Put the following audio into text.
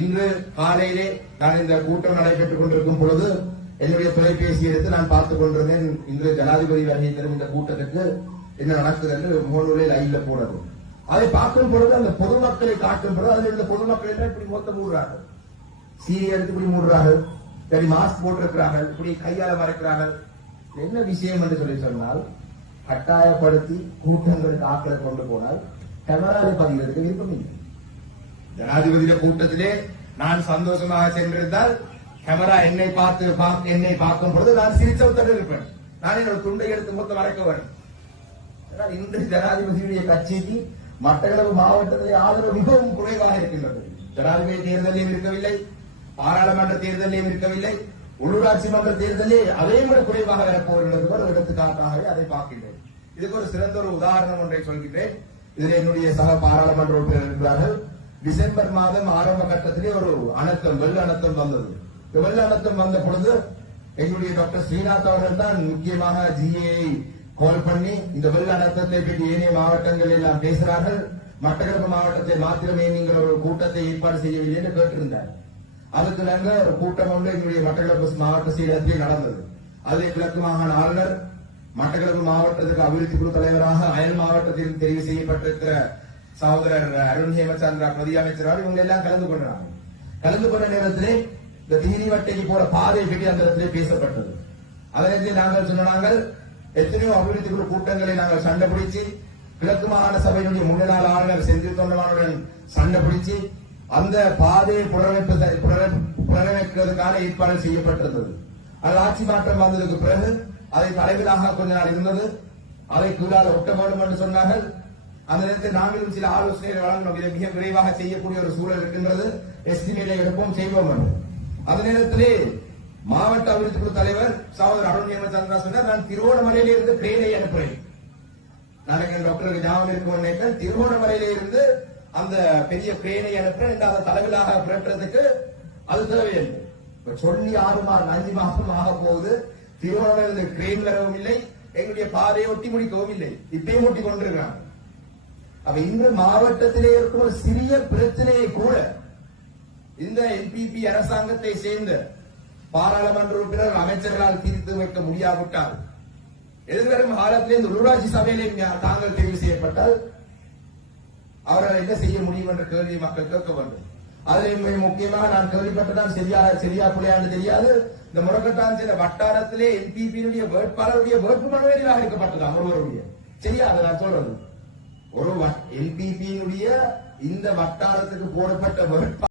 இன்று காலையிலே நான் இந்த கூட்டம் நடைபெற்றுக் கொண்டிருக்கும் பொழுது என்னுடைய தொலைபேசி எடுத்து நான் பார்த்துக் கொண்டிருந்தேன். இன்று ஜனாதிபதி வருகை தரும் இந்த கூட்டத்துக்கு என்ன நடக்குது என்று முகநூலில் லைவ்ல போனது. அதை பார்க்கும் பொழுது அந்த பொதுமக்களை காட்டும் பொழுது அதில் இந்த பொதுமக்கள் என்ன இப்படி மொத்த மூடுறார்கள், சீரி எடுத்து இப்படி மூடுறார்கள், சரி மாஸ்க் போட்டிருக்கிறார்கள், இப்படி கையால மறைக்கிறார்கள். என்ன விஷயம் என்று சொல்லி சொன்னால், கட்டாயப்படுத்தி கூட்டங்களுக்கு ஆக்களை கொண்டு போனால் கேமராவை பதிகிறதுக்கு விருப்பம் இல்லை. ஜனாதிபதியிட கூட்டத்திலே நான் சந்தோஷமாக சென்றிருந்தால் கேமரா என்னை பார்க்கும் பொழுது நான் சிரிச்சவுத்தோடு இருப்பேன். நான் என்னோட துண்டை எடுத்து மொத்தம் மறைக்க வேண்டும். இன்று ஜனாதிபதியுடைய கட்சிக்கு மட்டக்களப்பு மாவட்டத்தில் ஆதரவு மிகவும் குறைவாக இருக்கின்றது. ஜனாதிபதி தேர்தலையும் இருக்கவில்லை, பாராளுமன்ற தேர்தலையும் இருக்கவில்லை, உள்ளூராட்சி மன்ற தேர்தலே அதே விட குறைவாக வரப்போகிறது. ஒரு எடுத்துக்காட்டாகவே அதை பார்க்கின்றேன். இதுக்கு ஒரு சிறந்த ஒரு உதாரணம் ஒன்றை சொல்கின்றேன். இதில் என்னுடைய சக பாராளுமன்ற உறுப்பினர் இருக்கிறார்கள். டிசம்பர் மாதம் ஆரம்ப கட்டத்திலே ஒரு அனர்த்தம், வெள்ள அனர்த்தம் வந்தது. வெள்ள அனர்த்தம் வந்த பொழுது எங்களுடைய டாக்டர் ஸ்ரீநாத் அவர்கள் தான் முக்கியமாக ஜிஏ கால் பண்ணி இந்த வெள்ள அனர்த்தத்தை பற்றி ஏனைய மாவட்டங்கள் எல்லாம் பேசுகிறார்கள், மட்டக்களப்பு மாவட்டத்தை மாத்திரமே நீங்கள் ஒரு கூட்டத்தை ஏற்பாடு செய்யவில்லை என்று கேட்டிருந்தார். அதுக்கு நாங்கள் ஒரு கூட்டம் ஒன்று எங்களுடைய மட்டக்களப்பு மாவட்ட செயலகத்தில் நடந்தது. அதில் கிழக்கு மாகாண ஆளுநர், மட்டக்களப்பு மாவட்டத்துக்கு அபிவிருத்தி குழு தலைவராக அயல் மாவட்டத்தில் தெரிவு செய்யப்பட்டிருக்கிற சகோதரர் அருண் ஹேமச்சந்திரா பிரதி அமைச்சரால் இவங்க எல்லாம் கலந்து கொண்டாங்க. கலந்து கொண்ட நேரத்திலே இந்த தீனிவட்டைக்கு போற பாதை பற்றி அந்த இடத்திலே பேசப்பட்டது. அதற்கு நாங்கள் சொன்னாங்க, எத்தனையோ அபிவிருத்தி குழு கூட்டங்களை நாங்கள் சண்டை பிடிச்சு, கிழக்கு மாகாண சபையினுடைய முன்னாள் ஆளுநர் செந்தில் தொண்டமானுடன் சண்டை பிடிச்சு அந்த பாதையை புனரமைக்கிறதுக்கான ஏற்பாடு செய்யப்பட்டிருந்தது. அது ஆட்சி மாற்றம் வந்ததுக்கு பிறகு அதை தலைவராக கொஞ்ச நாள் இருந்தது. அதை கூடாத ஒட்ட வேண்டும் என்று சொன்னார்கள். அந்த நேரத்தில் நாங்களும் சில ஆலோசனைகள் வழங்கணும், இதை மிக விரைவாக செய்யக்கூடிய ஒரு சூழல் இருக்கின்றது, எஸ்டிமேட்டை எடுப்போம் செய்வோம் என்று. அந்த நேரத்திலே மாவட்ட அபிவிருத்தி குழு தலைவர் சகோதரர் அருண் ஹேமச்சந்திரா சொன்னார், நான் திருவோணமலையில இருந்து ட்ரெயினை அனுப்புறேன். நாளைக்கு டாக்டருக்கு ஞாபகம் இருக்கும், திருவோணமலையில இருந்து அந்த பெரிய கிரேனை அனுப்புறேன், இந்த தலைவராக புரட்டுறதுக்கு அது தேவையில்லை. சொல்லி 5 மாசம் ஆக போகுது, திருவோணமலையிலிருந்து கிரேன் வரவும் இல்லை, எங்களுடைய பாதையை ஒட்டி முடிக்கவும் இல்லை, இப்பயும் ஒட்டி கொண்டிருக்கிறாங்க. அப்ப இந்த மாவட்டத்திலே இருக்கும் ஒரு சிறிய பிரச்சனையை கூட இந்த என்பிபி அரசாங்கத்தை சேர்ந்த பாராளுமன்ற உறுப்பினர் அமைச்சர்களால் தீர்த்து வைக்க முடியாவிட்டால் எதிர்வரும் காலத்திலே இந்த உள்ளூராட்சி சபையிலே தாங்கள் தெரிவு செய்யப்பட்டால் அவர்கள் என்ன செய்ய முடியும் என்ற கேள்வி மக்கள் கேட்க வேண்டும். அதில் முக்கியமாக நான் கேள்விப்பட்டதான் சரியா புள்ளையாண்டு தெரியாது, இந்த முறக்கட்டான் சில வட்டாரத்திலே என்பிபியினுடைய வேட்பாளருடைய வேட்புமனு நிராகரிக்கப்பட்டது அமர்வருடைய. சரியா அதை நான் சொல்றது, ஒரு என்பிபியினுடைய இந்த வட்டாரத்துக்கு போடப்பட்ட